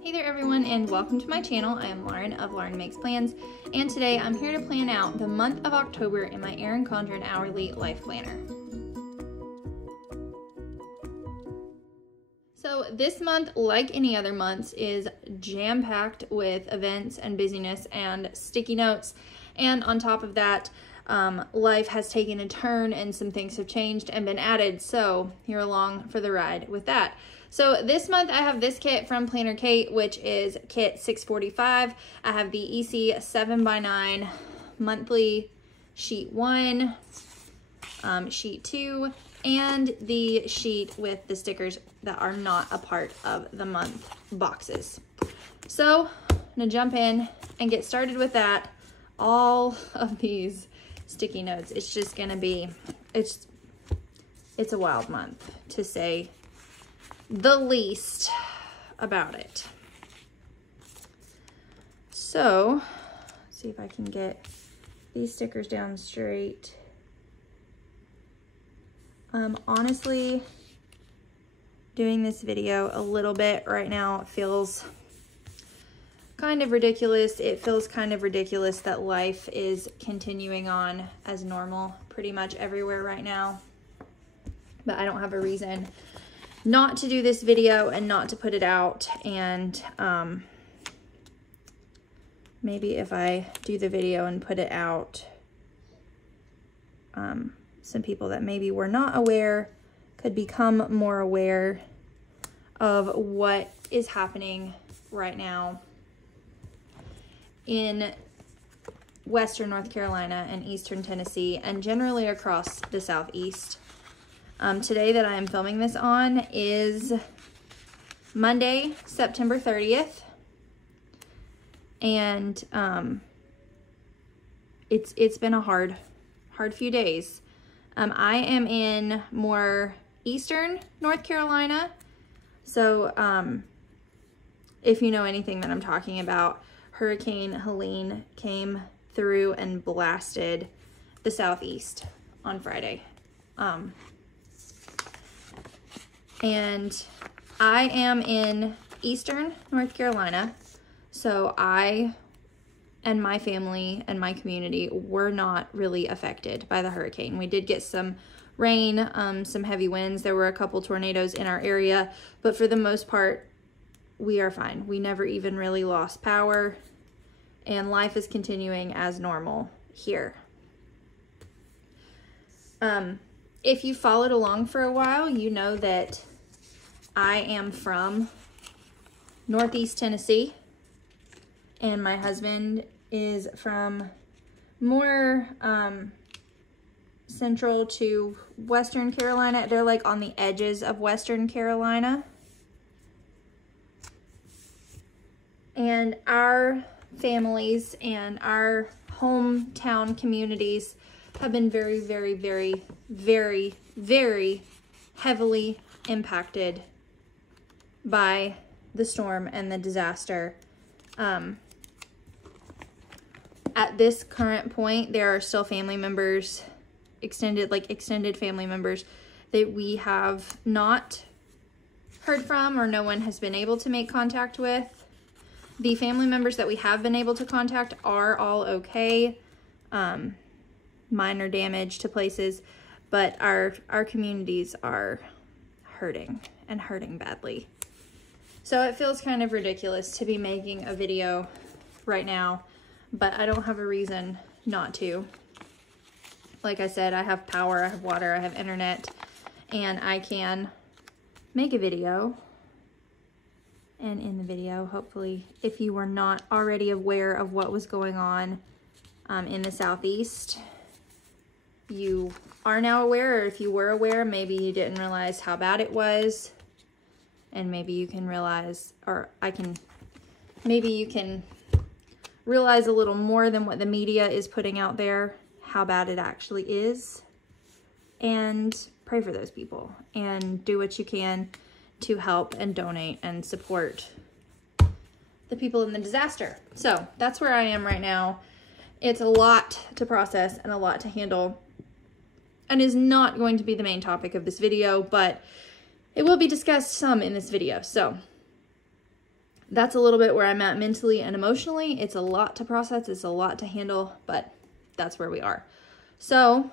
Hey there everyone, and welcome to my channel. I am Lauren of Lauren Makes Plans, and today I'm here to plan out the month of October in my Erin Condren Hourly Life Planner. So this month, like any other months, is jam-packed with events and busyness and sticky notes, and on top of that, life has taken a turn and some things have changed and been added, so you're along for the ride with that. So this month I have this kit from Planner Kate, which is kit 645. I have the EC 7x9 monthly sheet 1, sheet 2, and the sheet with the stickers that are not a part of the month boxes. So I'm gonna jump in and get started with that. All of these sticky notes, it's just gonna be, it's a wild month to say the least about it. So let's see if I can get these stickers down straight. Honestly, doing this video a little bit right now feels kind of ridiculous. It feels kind of ridiculous that life is continuing on as normal pretty much everywhere right now, but I don't have a reason not to do this video and not to put it out. And maybe if I do the video and put it out, some people that maybe were not aware could become more aware of what is happening right now in Western North Carolina and Eastern Tennessee and generally across the Southeast. Today that I am filming this on is Monday, September 30th. And it's been a hard few days. I am in more Eastern North Carolina. So if you know anything that I'm talking about, Hurricane Helene came through and blasted the Southeast on Friday. And I am in Eastern North Carolina, so I and my family and my community were not really affected by the hurricane. We did get some rain, some heavy winds. There were a couple tornadoes in our area, but for the most part, we are fine. We never even really lost power, and life is continuing as normal here. If you followed along for a while, you know that I am from Northeast Tennessee, and my husband is from more central to Western Carolina. They're like on the edges of Western Carolina. And our families and our hometown communities have been very, very, very, very, very heavily impacted by the storm and the disaster. At this current point, there are still family members, extended family members that we have not heard from or no one has been able to make contact with. The family members that we have been able to contact are all okay. Minor damage to places, but our communities are hurting and hurting badly. So it feels kind of ridiculous to be making a video right now, but I don't have a reason not to. Like I said, I have power, I have water, I have internet, and I can make a video. And in the video, hopefully, if you were not already aware of what was going on in the Southeast, you are now aware, or if you were aware, maybe you didn't realize how bad it was. And maybe you can realize, or maybe you can realize a little more than what the media is putting out there, how bad it actually is. And pray for those people and do what you can to help and donate and support the people in the disaster. So that's where I am right now. It's a lot to process and a lot to handle, and is not going to be the main topic of this video, but it will be discussed some in this video. So that's a little bit where I'm at mentally and emotionally. It's a lot to process. It's a lot to handle, but that's where we are. So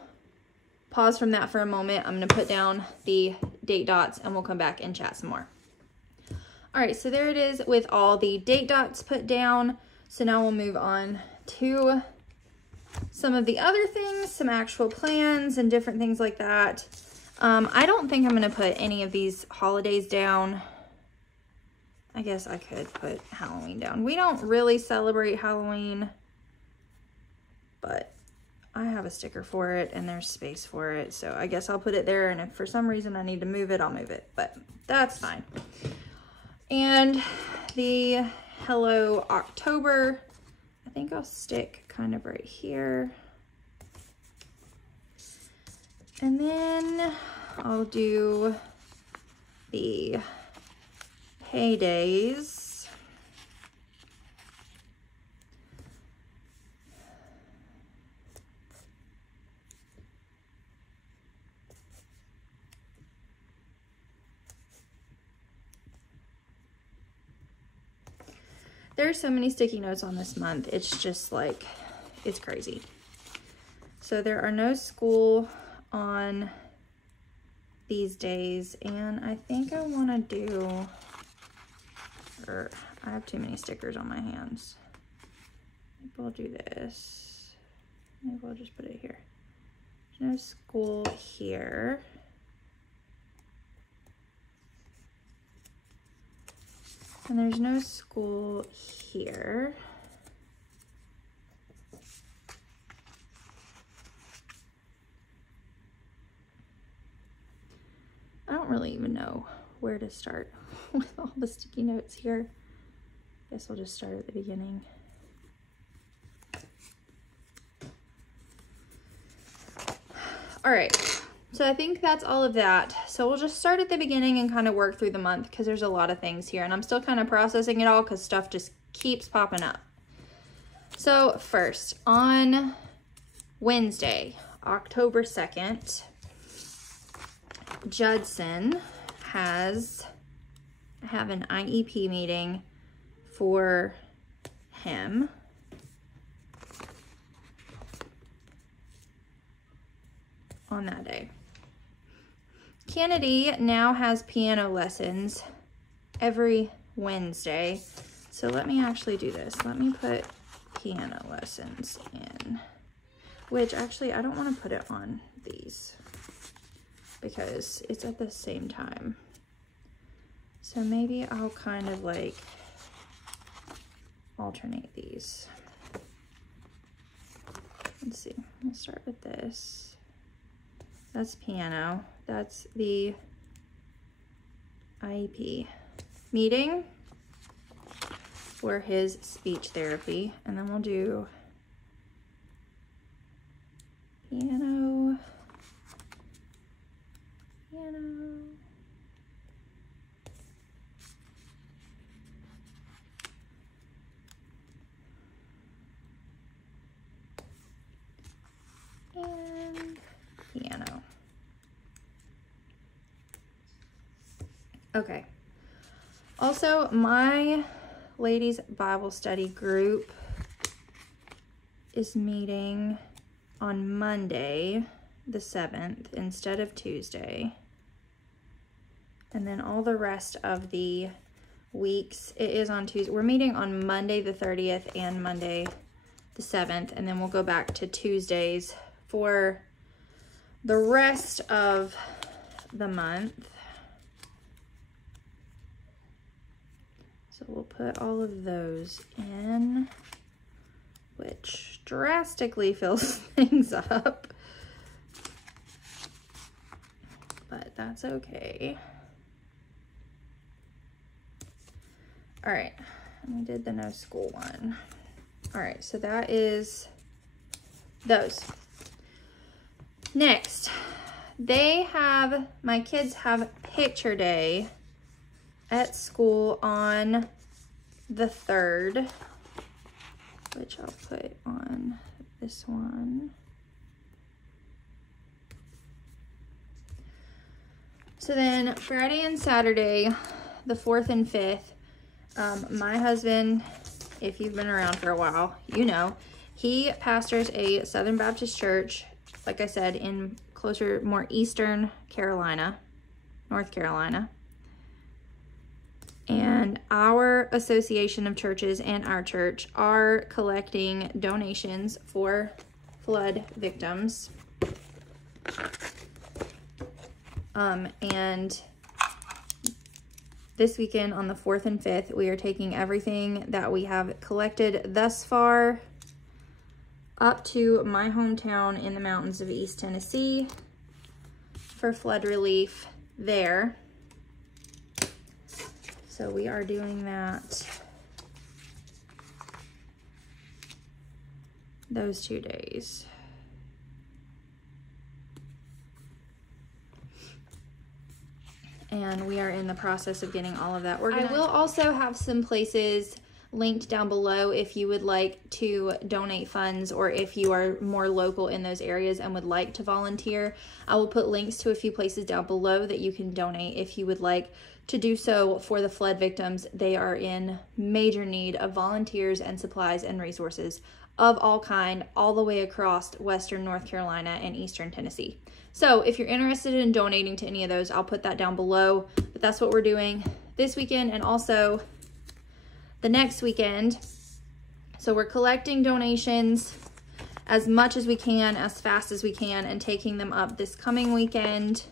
pause from that for a moment. I'm going to put down the date dots and we'll come back and chat some more. All right, so there it is with all the date dots put down. So now we'll move on to some of the other things, some actual plans and different things like that. I don't think I'm going to put any of these holidays down. I guess I could put Halloween down. We don't really celebrate Halloween, but I have a sticker for it and there's space for it. So I guess I'll put it there, and if for some reason I need to move it, I'll move it, but that's fine. And the Hello October, I think I'll stick kind of right here. And then I'll do the paydays. There's so many sticky notes on this month. It's just like, it's crazy. So there are no school on these days, and I think I want to do, or I have too many stickers on my hands. Maybe I'll do this. Maybe I'll just put it here. There's no school here. And there's no school here. I don't really even know where to start with all the sticky notes here. Guess I'll just start at the beginning. All right, so I think that's all of that. So we'll just start at the beginning and kind of work through the month because there's a lot of things here and I'm still kind of processing it all because stuff just keeps popping up. So first, on Wednesday, October 2nd, Judson have an IEP meeting for him. On that day. Kennedy now has piano lessons every Wednesday. So let me actually do this. Let me put piano lessons in, which actually I don't want to put it on these because it's at the same time. So maybe I'll kind of like alternate these. Let's see, we'll start with this. That's piano. That's the IEP meeting for his speech therapy. And then we'll do piano, piano, and piano. Okay. Also, my ladies Bible study group is meeting on Monday, the 7th, instead of Tuesday. And then all the rest of the weeks, it is on Tuesday. We're meeting on Monday, the 30th, and Monday, the 7th. And then we'll go back to Tuesdays for the rest of the month. So we'll put all of those in, which drastically fills things up, but that's okay. All right, and we did the no school one. All right, so that is those. Next, my kids have picture day at school on the 3rd, which I'll put on this one. So then Friday and Saturday, the 4th and 5th, My husband, if you've been around for a while, you know, he pastors a Southern Baptist church, like I said, in closer, more Eastern Carolina, North Carolina. And our association of churches and our church are collecting donations for flood victims. And this weekend on the 4th and 5th, we are taking everything that we have collected thus far up to my hometown in the mountains of East Tennessee for flood relief there. So we are doing that those 2 days. And we are in the process of getting all of that organized. I will also have some places linked down below if you would like to donate funds, or if you are more local in those areas and would like to volunteer. I will put links to a few places down below that you can donate if you would like to do so for the flood victims. They are in major need of volunteers and supplies and resources of all kind, all the way across Western North Carolina and Eastern Tennessee. So if you're interested in donating to any of those, I'll put that down below. But that's what we're doing this weekend and also the next weekend. So we're collecting donations as much as we can, as fast as we can, and taking them up this coming weekend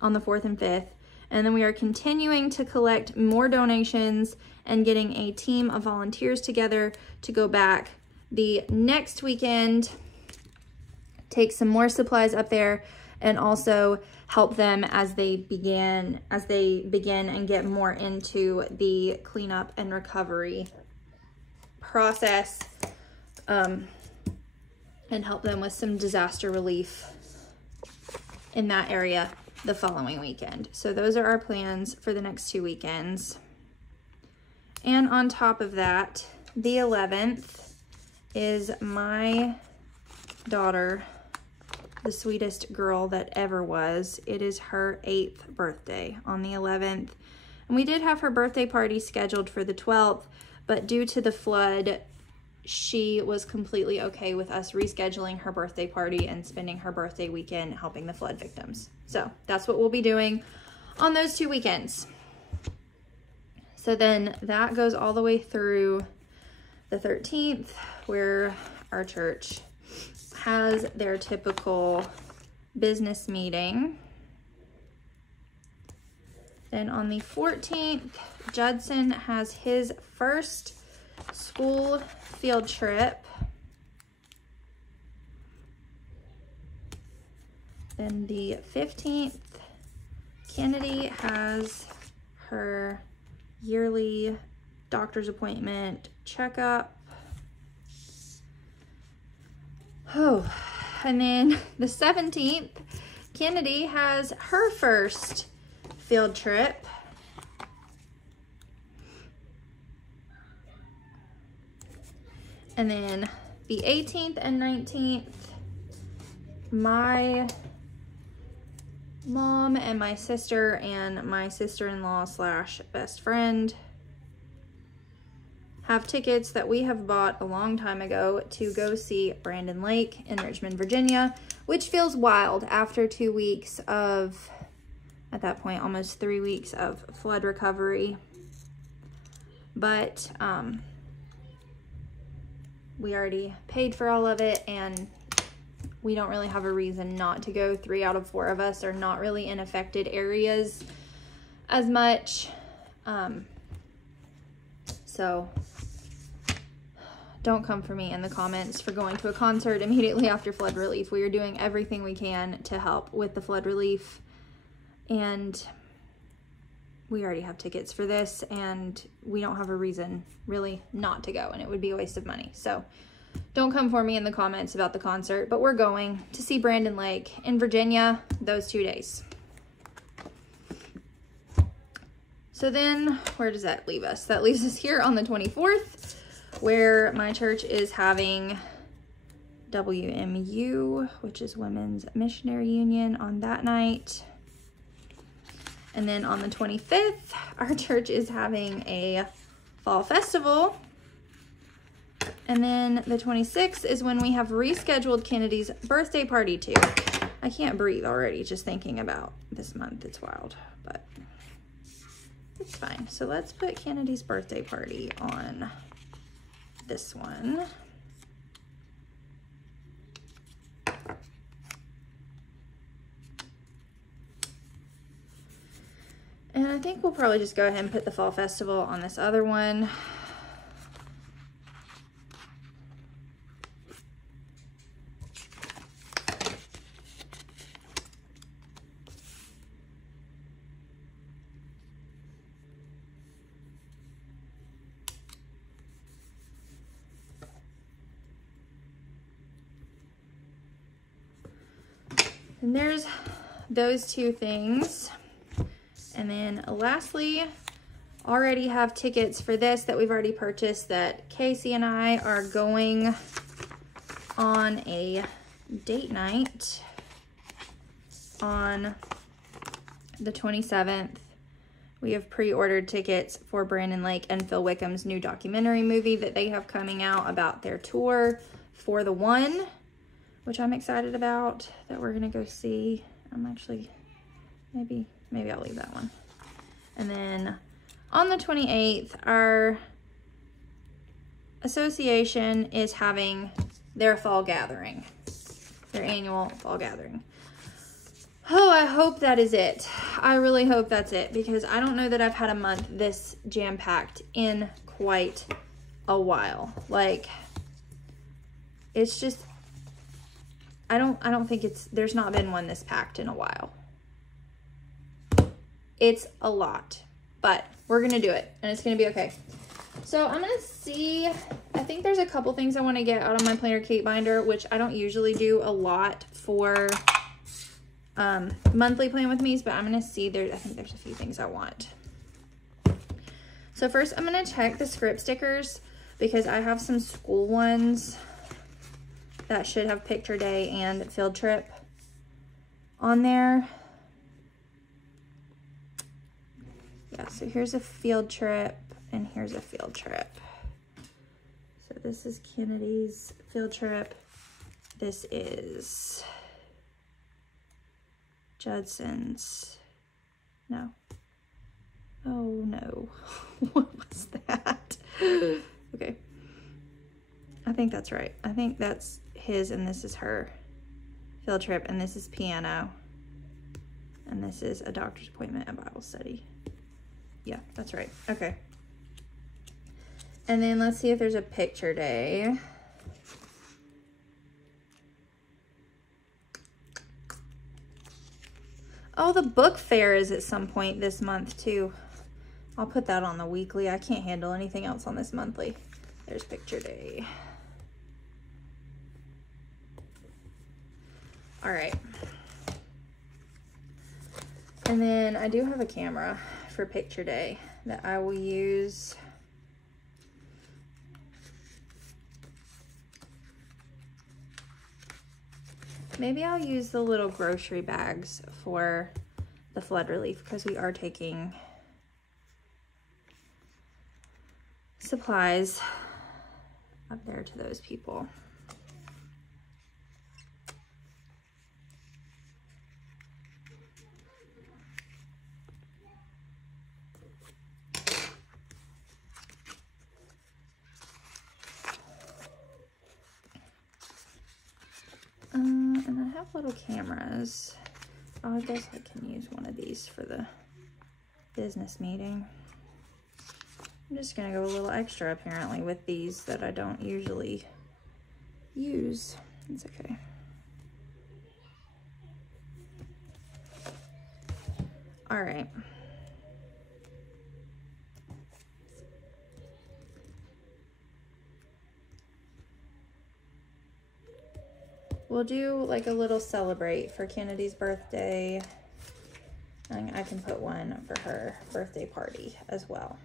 on the 4th and 5th. And then we are continuing to collect more donations and getting a team of volunteers together to go back the next weekend, take some more supplies up there, and also help them as they begin and get more into the cleanup and recovery process, and help them with some disaster relief in that area the following weekend. So those are our plans for the next 2 weekends. And on top of that, the 11th is my daughter, the sweetest girl that ever was. It is her 8th birthday on the 11th. And we did have her birthday party scheduled for the 12th, but due to the flood, she was completely okay with us rescheduling her birthday party and spending her birthday weekend helping the flood victims. So that's what we'll be doing on those 2 weekends. So then that goes all the way through the 13th, where our church has their typical business meeting. Then on the 14th, Judson has his first school field trip. Then the 15th, Kennedy has her yearly doctor's appointment checkup. Oh, and then the 17th, Kennedy has her first field trip. And then the 18th and 19th, my mom and my sister and my sister-in-law / best friend have tickets that we have bought a long time ago to go see Brandon Lake in Richmond, Virginia, which feels wild after 2 weeks of, at that point, almost 3 weeks of flood recovery. But we already paid for all of it, and we don't really have a reason not to go. 3 out of 4 of us are not really in affected areas as much. So don't come for me in the comments for going to a concert immediately after flood relief. We are doing everything we can to help with the flood relief, and we already have tickets for this, and we don't have a reason really not to go, and it would be a waste of money. So don't come for me in the comments about the concert, but we're going to see Brandon Lake in Virginia those 2 days. So then where does that leave us? That leaves us here on the 24th, where my church is having WMU, which is Women's Missionary Union, on that night. And then on the 25th, our church is having a Fall Festival. And then the 26th is when we have rescheduled Kennedy's birthday party too. I can't breathe already just thinking about this month. It's wild, but it's fine. So let's put Kennedy's birthday party on this one. And I think we'll probably just go ahead and put the Fall Festival on this other one. And there's those two things. And then lastly, already have tickets for this that we've already purchased, that Casey and I are going on a date night on the 27th. We have pre-ordered tickets for Brandon Lake and Phil Wickham's new documentary movie that they have coming out about their tour for the One, which I'm excited about, that we're gonna go see. I'm actually, maybe I'll leave that one. And then on the 28th, our association is having their fall gathering, their annual fall gathering. Oh, I hope that is it. I really hope that's it, because I don't know that I've had a month this jam-packed in quite a while. Like, it's just, I don't think there's not been one this packed in a while. It's a lot, but we're gonna do it and it's gonna be okay. So I'm gonna see, I think there's a couple things I wanna get out of my planner cake binder, which I don't usually do a lot for monthly plan with me's, but I'm gonna see I think there's a few things I want. So first I'm gonna check the script stickers, because I have some school ones that should have picture day and field trip on there. Yeah, so here's a field trip and here's a field trip. So this is Kennedy's field trip. This is Judson's. No. Oh no. What was that? Okay. I think that's right. I think that's his and this is her field trip, and this is piano. And this is a doctor's appointment and Bible study. Yeah, that's right. Okay. And then let's see if there's a picture day. Oh, the book fair is at some point this month too. I'll put that on the weekly. I can't handle anything else on this monthly. There's picture day. All right. And then I do have a camera for picture day that I will use. Maybe I'll use the little grocery bags for the flood relief, because we are taking supplies up there to those people. And I have little cameras. Oh, I guess I can use one of these for the business meeting. I'm just gonna go a little extra apparently with these that I don't usually use. It's okay. All right. We'll do like a little celebrate for Kennedy's birthday. And I can put one for her birthday party as well.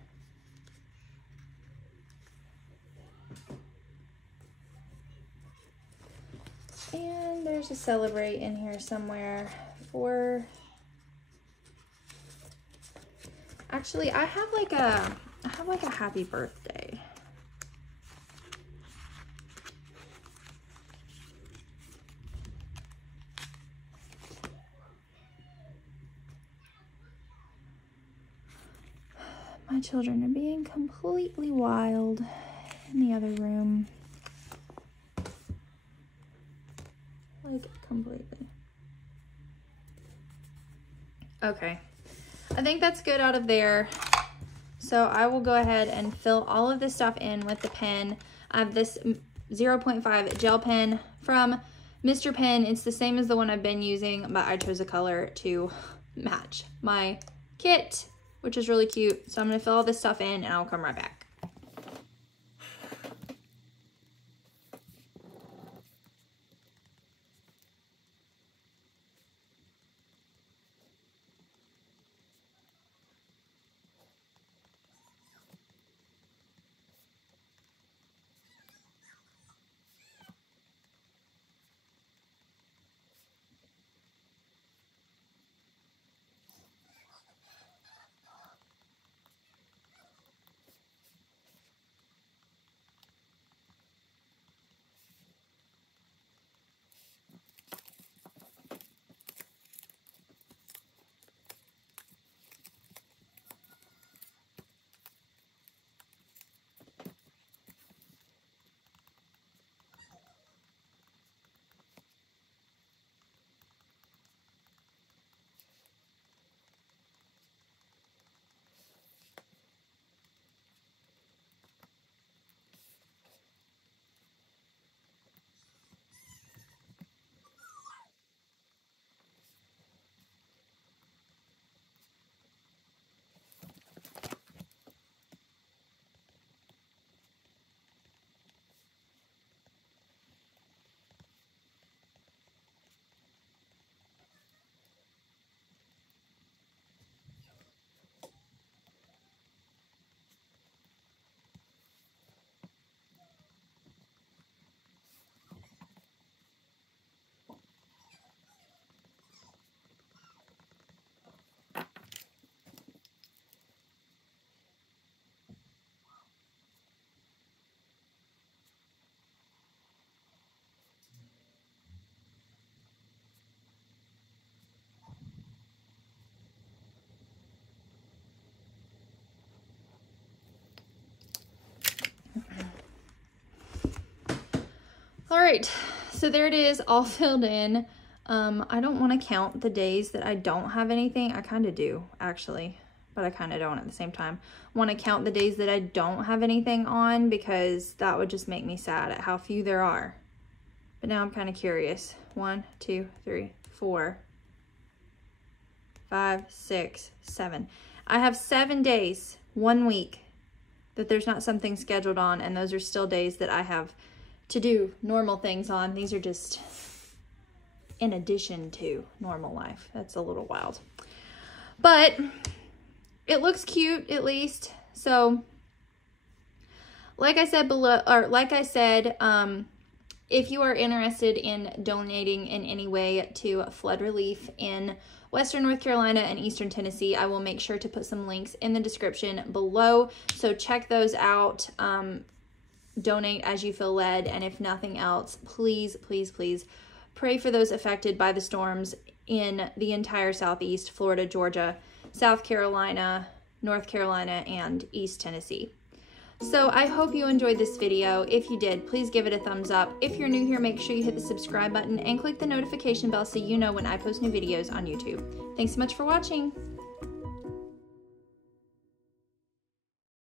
And there's a celebrate in here somewhere for, actually I have like I have like a happy birthday. My children are being completely wild in the other room. Like, completely. Okay. I think that's good out of there. So I will go ahead and fill all of this stuff in with the pen. I have this 0.5 gel pen from Mr. Pen. It's the same as the one I've been using, but I chose a color to match my kit, which is really cute. So I'm gonna fill all this stuff in and I'll come right back. All right, so there it is, all filled in. I don't want to count the days that I don't have anything. I kind of do, actually, but I kind of don't at the same time. Want to count the days that I don't have anything on because that would just make me sad at how few there are. But now I'm kind of curious. 1, 2, 3, 4, 5, 6, 7. I have 7 days, 1 week, that there's not something scheduled on, and those are still days that I have to do normal things on. These are just in addition to normal life. That's a little wild, but it looks cute at least. So like I said below, or like I said, if you are interested in donating in any way to flood relief in Western North Carolina and Eastern Tennessee, I will make sure to put some links in the description below. So check those out. Donate as you feel led, and if nothing else, please, please, please pray for those affected by the storms in the entire Southeast, Florida, Georgia, South Carolina, North Carolina, and East Tennessee. So I hope you enjoyed this video. If you did, please give it a thumbs up. If you're new here, make sure you hit the subscribe button and click the notification bell so you know when I post new videos on YouTube. Thanks so much for watching.